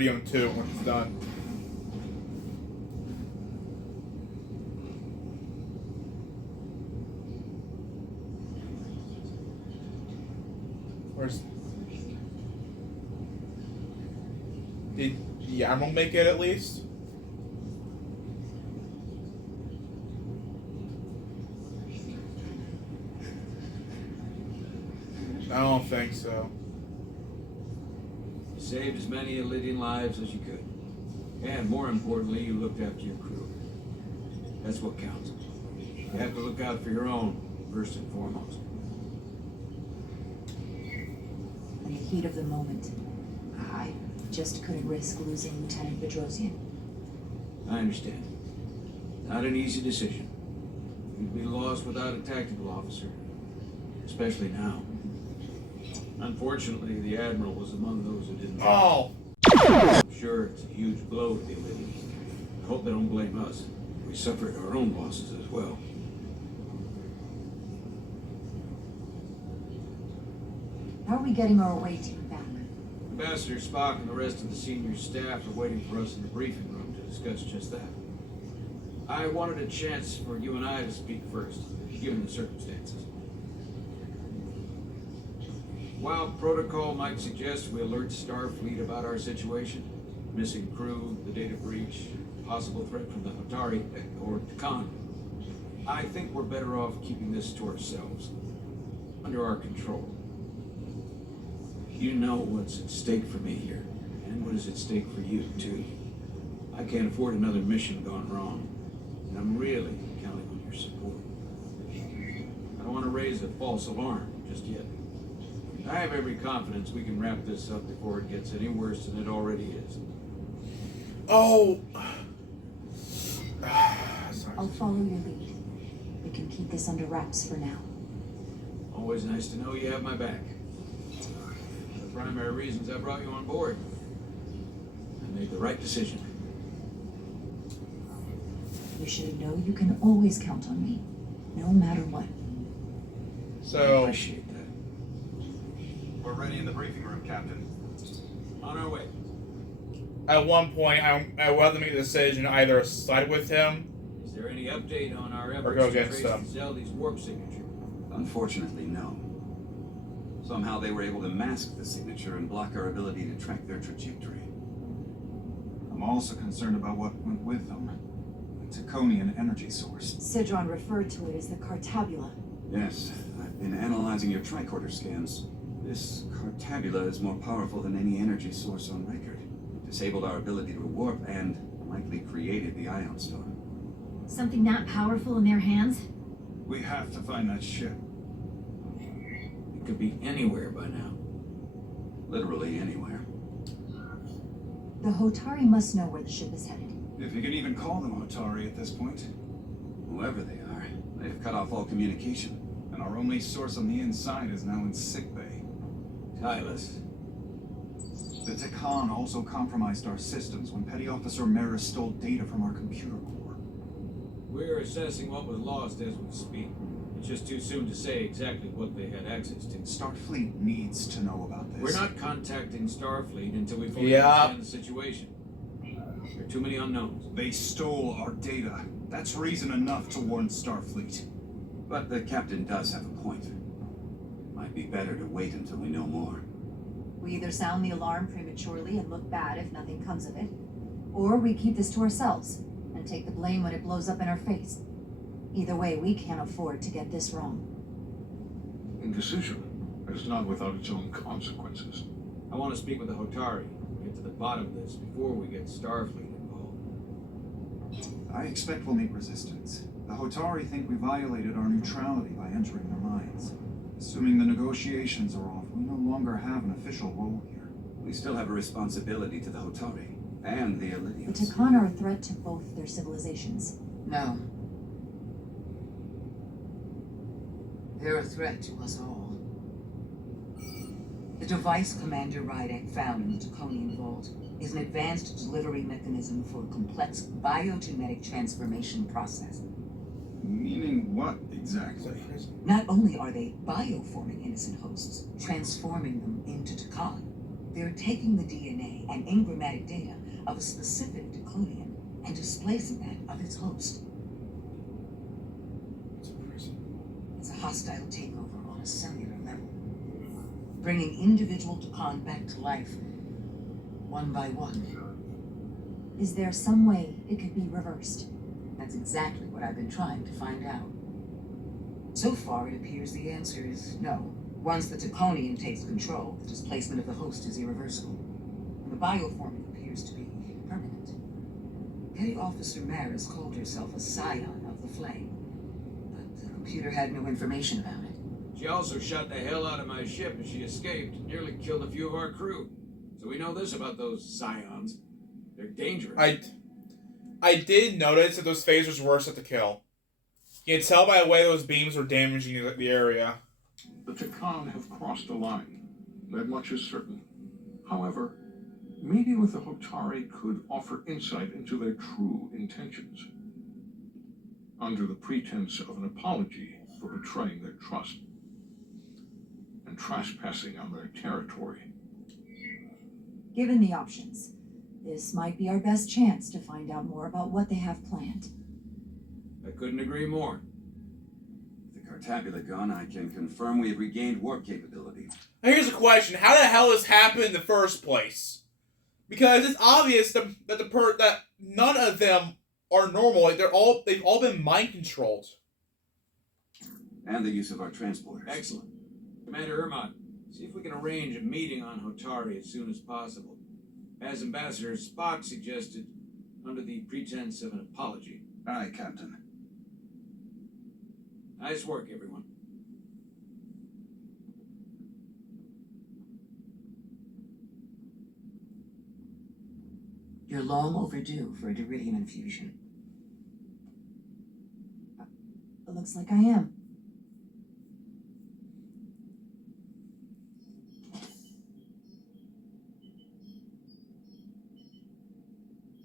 video in 2 when it's done. Where's... Did the Admiral make it at least? I don't think so. You saved as many Elydian lives as you could. And more importantly, you looked after your crew. That's what counts. You have to look out for your own, first and foremost. In the heat of the moment, I just couldn't risk losing Lieutenant Bedrosian. I understand. Not an easy decision. You'd be lost without a tactical officer. Especially now. Unfortunately, the Admiral was among those who didn't. Oh! I'm sure it's a huge blow to the Elydians. I hope they don't blame us. We suffered our own losses as well. How are we getting our away team back? Ambassador Spock and the rest of the senior staff are waiting for us in the briefing room to discuss just that. I wanted a chance for you and I to speak first, given the circumstances. While protocol might suggest we alert Starfleet about our situation, missing crew, the data breach, possible threat from the Hotari, or Khan, I think we're better off keeping this to ourselves, under our control. You know what's at stake for me here, and what is at stake for you, too. I can't afford another mission gone wrong, and I'm really counting on your support. I don't want to raise a false alarm just yet. I have every confidence we can wrap this up before it gets any worse than it already is. Oh! I'll follow your lead. We can keep this under wraps for now. Always nice to know you have my back. The primary reasons I brought you on board. I made the right decision. You should know you can always count on me, no matter what. So... I appreciate that. We're ready in the briefing room, Captain. On our way. At one point, I will have to make a decision, either side with him, Is there any update on our or efforts go to against trace him. Zeldy's warp signature? Unfortunately, no. Somehow they were able to mask the signature and block our ability to track their trajectory. I'm also concerned about what went with them. A Taconian energy source. Sidron referred to it as the Cartabula. Yes, I've been analyzing your tricorder scans. This Cartabula is more powerful than any energy source on record. It disabled our ability to warp and likely created the ion storm. Something that powerful in their hands? We have to find that ship. It could be anywhere by now. Literally anywhere. The Hotari must know where the ship is headed. If you can even call them Hotari at this point. Whoever they are, they've cut off all communication. And our only source on the inside is now in sickbay. Tylus. The Takan also compromised our systems when Petty Officer Maris stole data from our computer core. We're assessing what was lost as we speak. It's just too soon to say exactly what they had access to. Starfleet needs to know about this. We're not contacting Starfleet until we fully Yeah. understand the situation. There are too many unknowns. They stole our data. That's reason enough to warn Starfleet. But the captain does have a point. Might be better to wait until we know more. We either sound the alarm prematurely and look bad if nothing comes of it, or we keep this to ourselves and take the blame when it blows up in our face. Either way, we can't afford to get this wrong. Indecision is not without its own consequences. I want to speak with the Hotari, get to the bottom of this before we get Starfleet involved. I expect we'll meet resistance. The Hotari think we violated our neutrality by entering their minds. Assuming the negotiations are off, we no longer have an official role here. We still have a responsibility to the Hotari and the The Elydians. Takan are a threat to both their civilizations. No. They're a threat to us all. The device Commander Rydek found in the Taconian Vault is an advanced delivery mechanism for a complex biogenetic transformation process. Meaning what exactly? Not only are they bioforming innocent hosts, transforming them into Takan, They're taking the DNA and engrammatic data of a specific Declonian and displacing that of its host. It's a hostile takeover on a cellular level, bringing individual Decon back to life, one by one. Is there some way it could be reversed? That's exactly what I've been trying to find out. So far, it appears the answer is no. Once the Taconian takes control, the displacement of the host is irreversible. And the bioforming appears to be permanent. Petty Officer Maris called herself a scion of the flame, but the computer had no information about it. She also shot the hell out of my ship as she escaped, nearly killed a few of our crew. So we know this about those scions. They're dangerous. I did notice that those phasers were set to kill. You can tell by the way those beams were damaging the area. The Takan have crossed a line. That much is certain. However, meeting with the Hotari could offer insight into their true intentions. Under the pretense of an apology for betraying their trust and trespassing on their territory. Given the options, this might be our best chance to find out more about what they have planned. I couldn't agree more. With the Cartabula gone, I can confirm we have regained warp capability. Now here's a question: how the hell this happened in the first place? Because it's obvious that none of them are normal. Like they've all been mind controlled. And the use of our transporters. Excellent. Commander Irmont, see if we can arrange a meeting on Hotari as soon as possible. As Ambassador Spock suggested, under the pretense of an apology. Aye, Captain. Nice work, everyone. You're long overdue for a Deridium infusion. It looks like I am.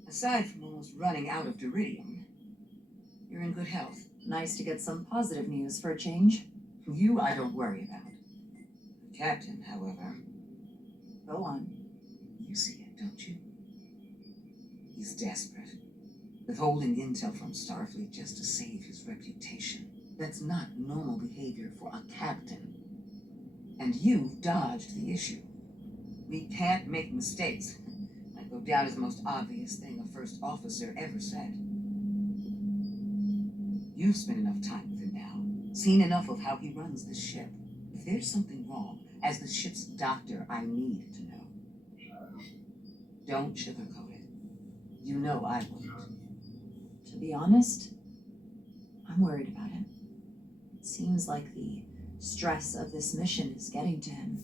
Aside from almost running out of Deridium, you're in good health. Nice to get some positive news for a change. You I don't worry about. The captain, however, Go on. you see it, don't you? He's desperate, withholding intel from Starfleet just to save his reputation. That's not normal behavior for a captain. And you've dodged the issue. We can't make mistakes. Might go down as the most obvious thing a first officer ever said. You've spent enough time with him now, seen enough of how he runs this ship. If there's something wrong, as the ship's doctor, I need to know. Don't sugarcoat it. You know I wouldn't. To be honest, I'm worried about him. It seems like the stress of this mission is getting to him.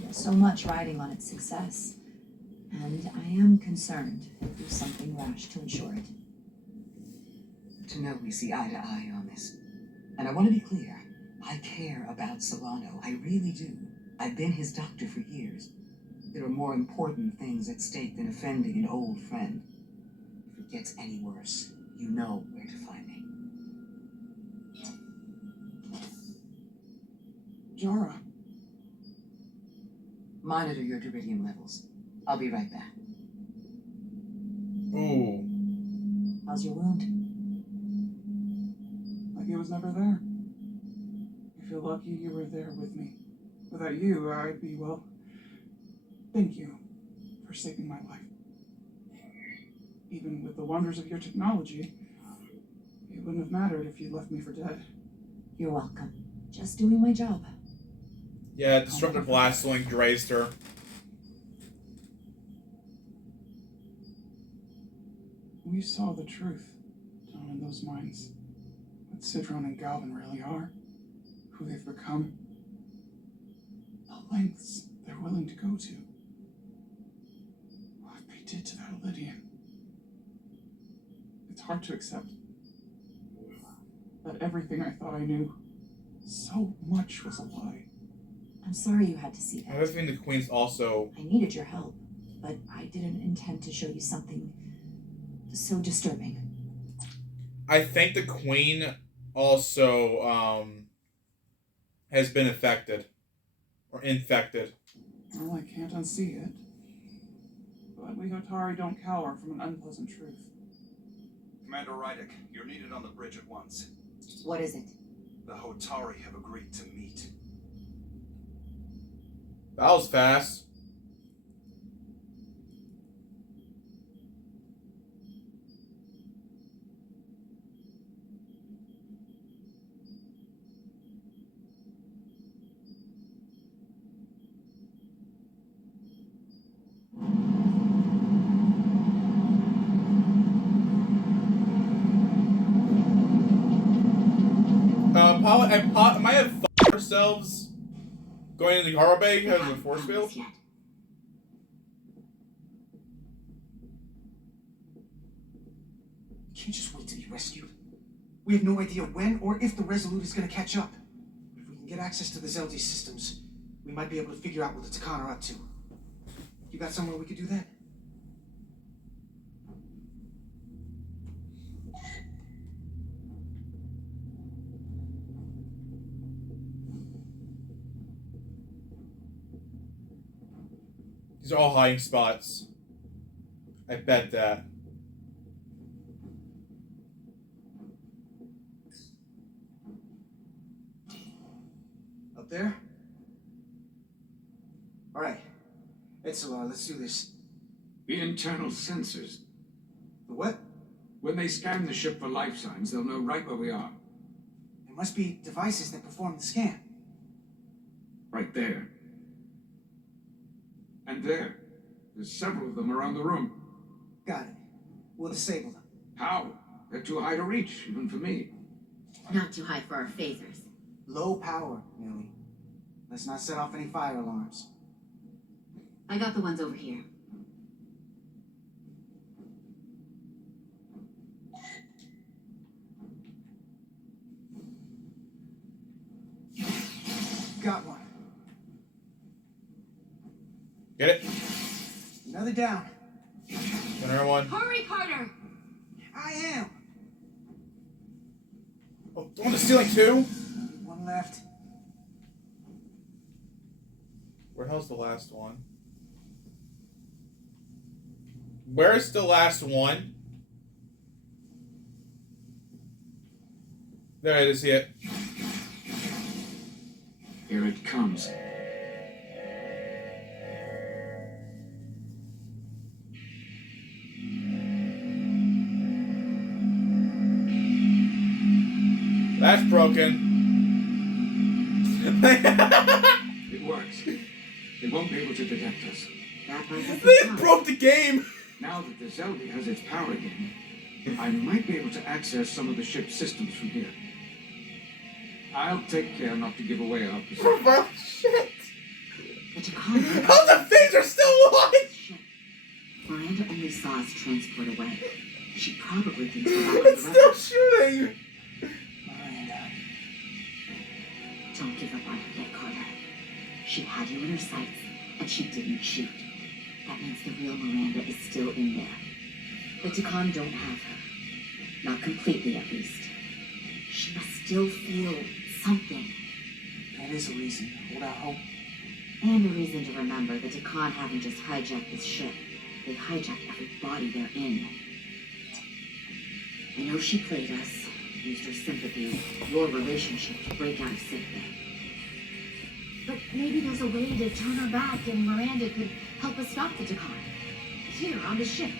There's so much riding on its success, and I am concerned he'll do something rash to ensure it. To know we see eye to eye on this. And I want to be clear. I care about Solano. I really do. I've been his doctor for years. There are more important things at stake than offending an old friend. If it gets any worse, you know where to find me. Jara. Monitor your Deridium levels. I'll be right back. Ooh. How's your wound? Like it was never there. I feel lucky you were there with me. Without you, I'd be, well, thank you for saving my life. Even with the wonders of your technology, it wouldn't have mattered if you left me for dead. You're welcome. Just doing my job. Yeah, disruptive blast link grazed her. We saw the truth down in those mines. What Sidron and Galvin really are. Who they've become. The lengths they're willing to go to. What they did to that Lydian. It's hard to accept that everything I thought I knew, so much was a lie. I'm sorry you had to see I that. think the Queen's also. I needed your help, but I didn't intend to show you something so disturbing. I think the Queen also has been affected or infected. Well, I can't unsee it. But we Hotari don't cower from an unpleasant truth. Commander Rydick, you're needed on the bridge at once. What is it? The Hotari have agreed to meet. That was fast. I might have thought ourselves going into the cargo bay because of the force field. Yet. Can't just wait to be rescued. We have no idea when or if the Resolute is going to catch up. If we can get access to the Zeldi systems, we might be able to figure out what the Takan are up to. You got somewhere we could do that? These are all hiding spots. I bet that. Up there? Alright. Etzelar, let's do this. The internal sensors. The what? When they scan the ship for life signs, they'll know right where we are. There must be devices that perform the scan. Right there. And there. There's several of them around the room. Got it. We'll disable them. How? They're too high to reach, even for me. Not too high for our phasers. Low power, Millie. Let's not set off any fire alarms. I got the ones over here. Got one. Get it? Another down. Another one. Hurry, Carter! I am. Oh, on the ceiling too? One left. Where the hell's the last one? Where's the last one? There, I didn't see it. Here it comes. That's broken. It works. They won't be able to detect us. That might be They broke the game. Now that the Zeldi has its power again, I might be able to access some of the ship's systems from here. I'll take care not to give away our position. Well, shit. The Takan. How the phaser still alive? Shit. Miranda only saw us transport away. She probably thinks we're back on It's the still record. shooting. Miranda. Don't give up on her yet, Carter. She had you in her sights, and she didn't shoot. That means the real Miranda is still in there. The Takan don't have her. Not completely, at least. She must still feel something. That is a reason to hold out hope. And a reason to remember the Takan haven't just hijacked this ship. They hijacked every body they're in. I know she played us, used her sympathy, your relationship to break out of sickbay. But maybe there's a way to turn her back and Miranda could help us stop the Takan. Here, on the ship.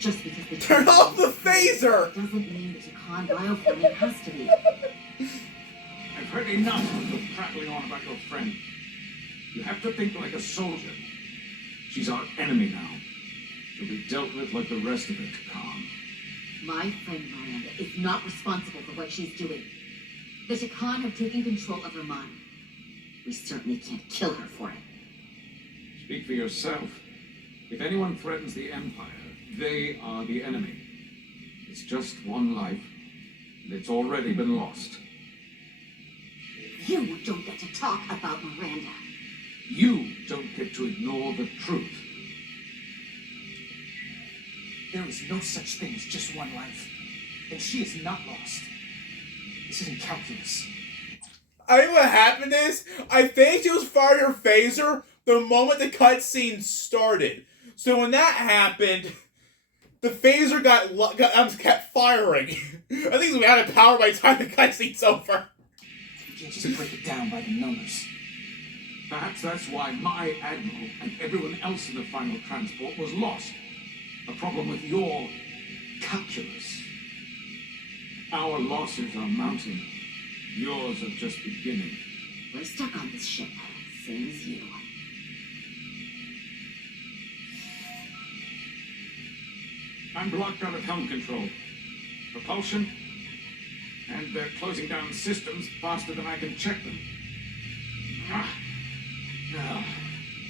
Just because the Turn off the phaser. doesn't mean the Takan bioforming has to be. I've heard enough of the prattling on about your friend. You have to think like a soldier. She's our enemy now. She'll be dealt with like the rest of the Takan. My friend Miranda is not responsible for what she's doing. The Takan have taken control of her mind. We certainly can't kill her for it. Speak for yourself. If anyone threatens the Empire, they are the enemy. It's just one life, and it's already been lost. You don't get to talk about Miranda. You don't get to ignore the truth. There is no such thing as just one life. And she is not lost. This isn't calculus. I think what happened is, I think she was firing her phaser the moment the cutscene started. So when that happened, the phaser kept firing. I think we had it power by the time the cutscene's over. You can't just break it down by the numbers. Perhaps that's why my admiral and everyone else in the final transport was lost. A problem with your calculus. Our losses are mounting. Yours are just beginning. We're stuck on this ship, same as you. I'm blocked out of helm control. Propulsion? And they're closing down systems faster than I can check them.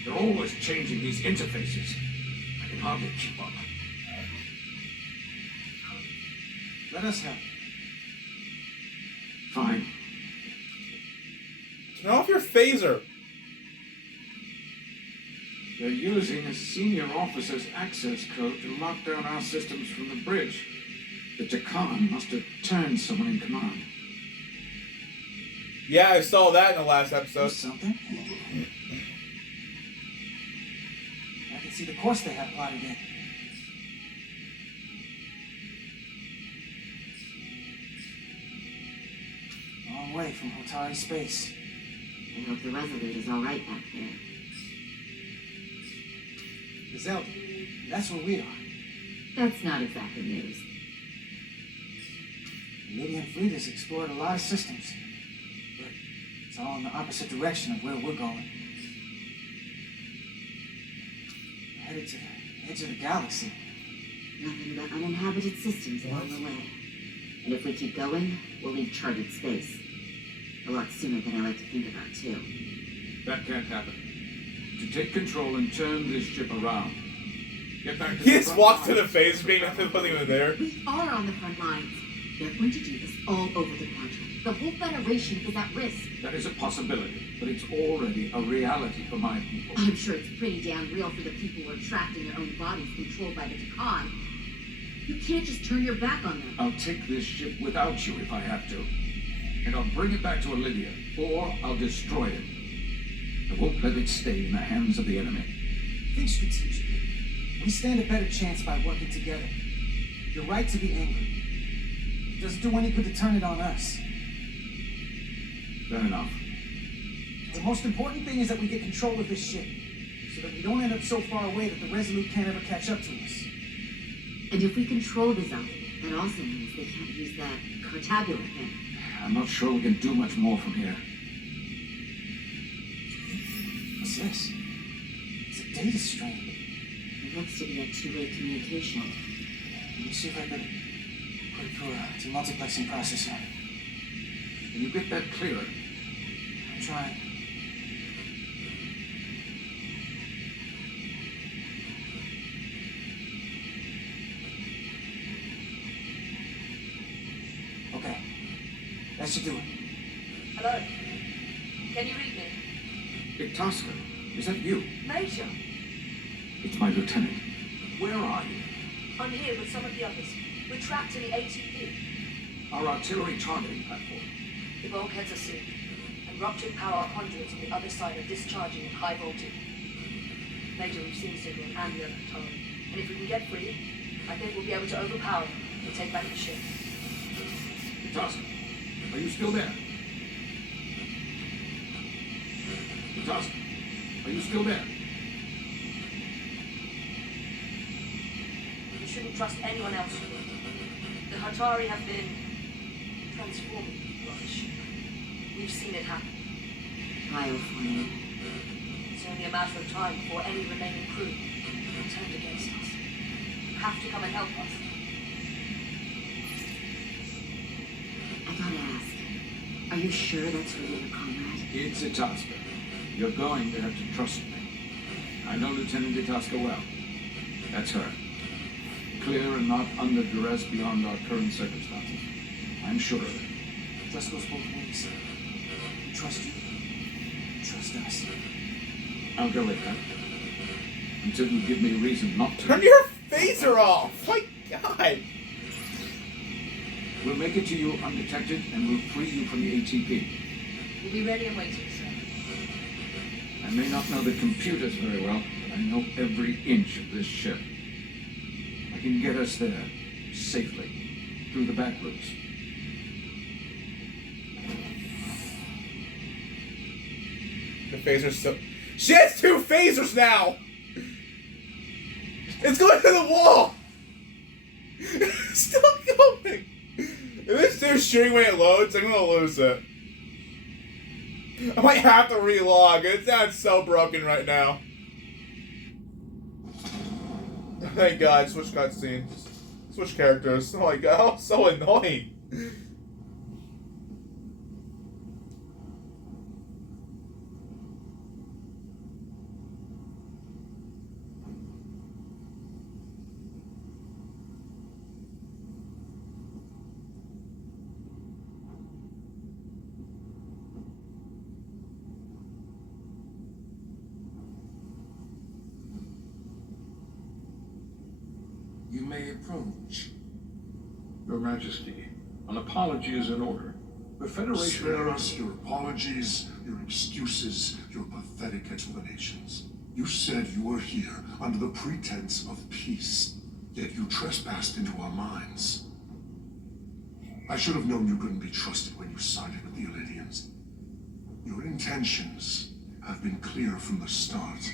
They're always changing these interfaces. I can hardly keep up. Let us help. Fine. Turn off your phaser. They're using a senior officer's access code to lock down our systems from the bridge. The Takan must have turned someone in command. Yeah, I saw that in the last episode. Something? I can see the course they have plotted in. Long way from Hotari space. I hope the Resolute is all right back there. The Zelda. That's where we are. That's not exactly news. The Lydian fleet has explored a lot of systems, but it's all in the opposite direction of where we're going. We're headed to the edge of the galaxy. Nothing but uninhabited systems along the way. And if we keep going, we'll leave charted space. A lot sooner than I like to think about, too. That can't happen. To take control and turn this ship around. Get back to He the just front walked to line. the phaser beam and it wasn't even there. We are on the front lines. They're going to do this all over the quadrant. The whole Federation is at risk. That is a possibility, but it's already a reality for my people. I'm sure it's pretty damn real for the people who are trapped in their own bodies controlled by the Takan. You can't just turn your back on them. I'll take this ship without you if I have to. And I'll bring it back to Olivia, or I'll destroy it. I won't let it stay in the hands of the enemy. Think strategically. We stand a better chance by working together. You're right to be angry. It doesn't do any good to turn it on us. Fair enough. The most important thing is that we get control of this ship, so that we don't end up so far away that the Resolute can't ever catch up to us. And if we control the Zelda, that also means they can't use that Cartabula thing. I'm not sure we can do much more from here. What's this? It's a data stream. It looks to be a two-way communication. Let me see if I can put it through a multiplexing processor. Can you get that clearer? I'm trying. Okay. That should do it. Hello? Can you read me? Itaska, is that you? Major, It's my lieutenant. Where are you? I'm here with some of the others. We're trapped in the ATP. Our artillery targeting platform. The bulkheads are sealed, and ruptured power conduits on the other side are discharging at high voltage. Major, we've seen Sidron and the other Atari, and if we can get free, I think we'll be able to overpower them and take back the ship. Itaska, are you still there? Itaska, are you still there? We shouldn't trust anyone else. The Hatari have been transforming people on the ship. We've seen it happen. Bioforming. It's only a matter of time before any remaining crew will turn against us. You have to come and help us. I gotta ask, are you sure that's really your comrade? It's Itaska. You're going to have to trust me. I know Lieutenant Itaska well. That's her. Clear and not under duress beyond our current circumstances. I'm sure of it. Trust goes both ways. We trust you. You trust us. I'll go with that. Until you give me reason not to. Turn your phaser off! My God! We'll make it to you undetected and we'll free you from the ATP. We'll be ready and waiting, sir. I may not know the computers very well, but I know every inch of this ship. I can get us there, safely, through the back routes. The phaser's so... She has 2 phasers now! It's going to the wall! It's still going! If this dude's shooting when it loads, I'm gonna lose it. I might have to relog. It sounds so broken right now. Thank God, switch cutscenes. Switch characters. Oh my God, so annoying. You may approach. Your Majesty, an apology is in order. The Federation... Spare us your apologies, your excuses, your pathetic explanations. You said you were here under the pretense of peace, yet you trespassed into our minds. I should have known you couldn't be trusted when you sided with the Illidians. Your intentions have been clear from the start.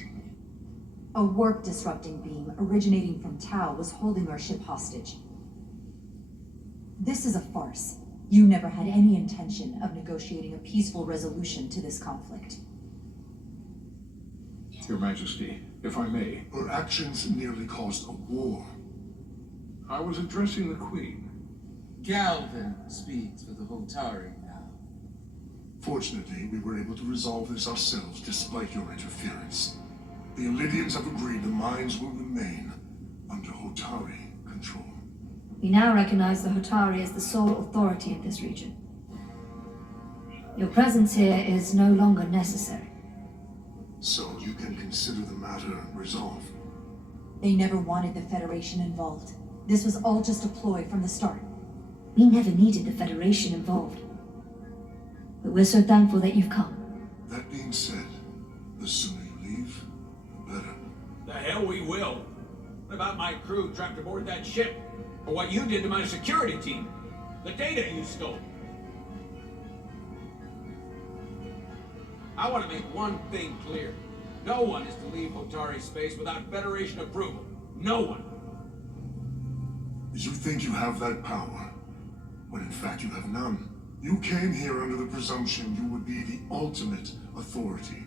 A warp-disrupting beam originating from Tau was holding our ship hostage. This is a farce. You never had any intention of negotiating a peaceful resolution to this conflict. Your Majesty, if I may. Her actions nearly caused a war. I was addressing the Queen. Galvin speaks for the Hotari now. Fortunately, we were able to resolve this ourselves despite your interference. The Illidians have agreed the mines will remain under Hotari control. We now recognize the Hotari as the sole authority in this region. Your presence here is no longer necessary. So you can consider the matter resolved. They never wanted the Federation involved. This was all just a ploy from the start. We never needed the Federation involved. But we're so thankful that you've come. That being said, the sooner you leave, the better. The hell we will. What about my crew trapped aboard that ship? Or what you did to my security team? The data you stole? I want to make one thing clear. No one is to leave Hotari space without Federation approval. No one. You think you have that power, when in fact you have none. You came here under the presumption you would be the ultimate authority.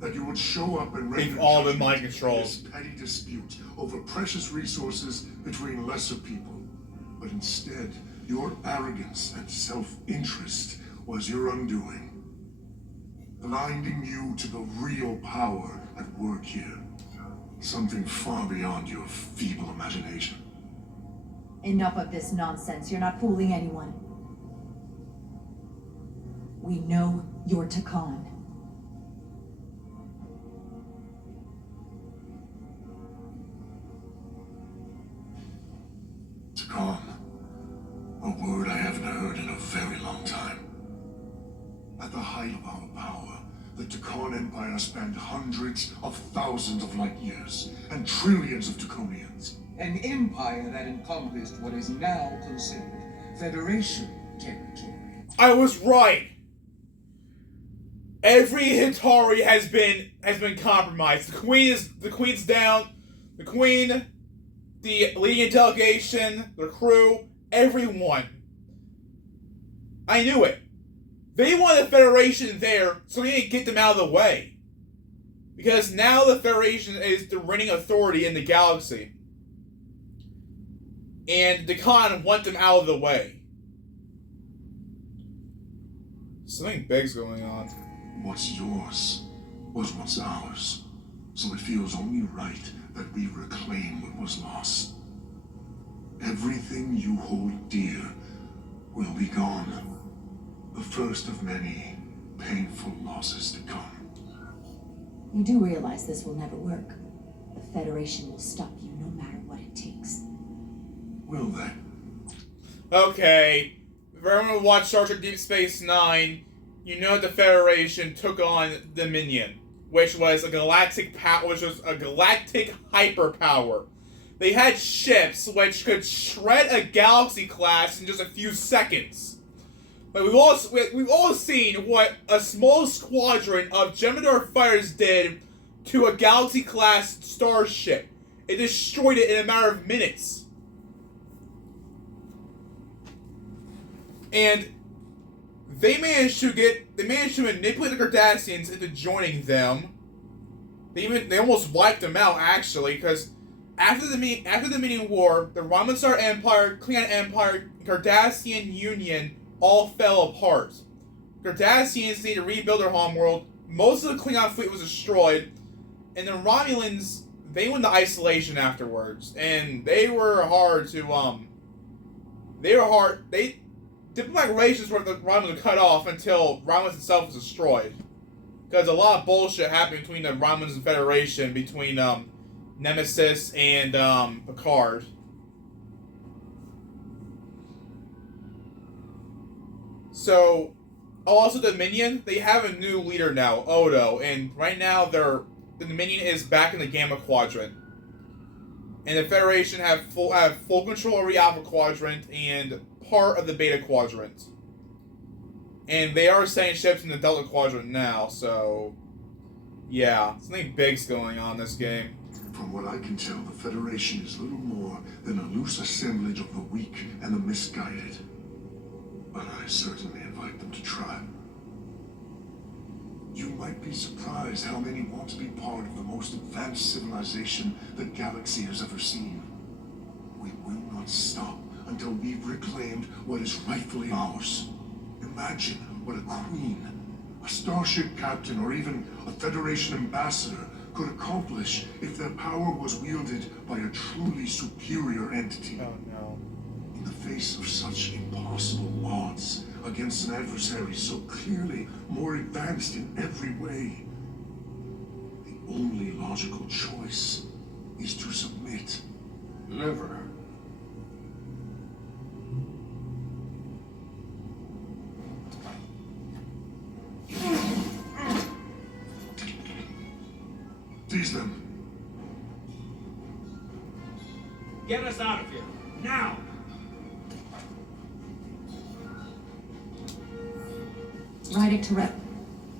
That you would show up and render They've all been judgment mind controlled. in this petty dispute over precious resources between lesser people. But instead, your arrogance and self-interest was your undoing. Blinding you to the real power at work here. Something far beyond your feeble imagination. Enough of this nonsense. You're not fooling anyone. We know you're Takan. Takan. A word I haven't heard in a very long time. At the height of our power, the Takan Empire spanned hundreds of thousands of light years and trillions of Taconians. An empire that encompassed what is now considered Federation territory. I was right. Every Hotari has been compromised. The Queen's down. The Queen, the leading delegation, the crew, everyone. I knew it. They wanted the Federation there, so they didn't get them out of the way. Because now the Federation is the reigning authority in the galaxy. And the Khan want them out of the way. Something big's going on. What's yours was what's ours. So it feels only right that we reclaim what was lost. Everything you hold dear will be gone. The first of many painful losses to come. You do realize this will never work. The Federation will stop you no matter what it takes. Will they? Okay. If everyone watched Star Trek Deep Space Nine, you know the Federation took on the Dominion, which was a galactic hyperpower. They had ships which could shred a galaxy class in just a few seconds. But we've all seen what a small squadron of Gemidor fighters did to a galaxy class starship. It destroyed it in a matter of minutes. And they managed to manipulate the Cardassians into joining them. They almost wiped them out, actually, because after the Minion War, the Romulan Empire, Klingon Empire, Cardassian Union all fell apart. Cardassians needed to rebuild their homeworld. Most of the Klingon fleet was destroyed, and the Romulans, they went into isolation afterwards, and they were hard to diplomatic relations with the Romulans were cut off until Romulus itself was destroyed. Because a lot of bullshit happened between the Romulans and Federation, between Nemesis and Picard. So, also the Dominion, they have a new leader now, Odo, and right now the Dominion is back in the Gamma Quadrant. And the Federation have full control over the Alpha Quadrant and part of the Beta Quadrant. And they are sending ships in the Delta Quadrant now, so yeah, something big's going on in this game. From what I can tell, the Federation is little more than a loose assemblage of the weak and the misguided. But I certainly invite them to try. You might be surprised how many want to be part of the most advanced civilization the galaxy has ever seen. We will not stop until we've reclaimed what is rightfully ours. Imagine what a queen, a starship captain, or even a Federation ambassador could accomplish if their power was wielded by a truly superior entity. Oh no. In the face of such impossible odds against an adversary so clearly more advanced in every way, the only logical choice is to submit. Never. Seize them. Get us out of here, now! Ride it to rep.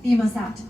Beam us out.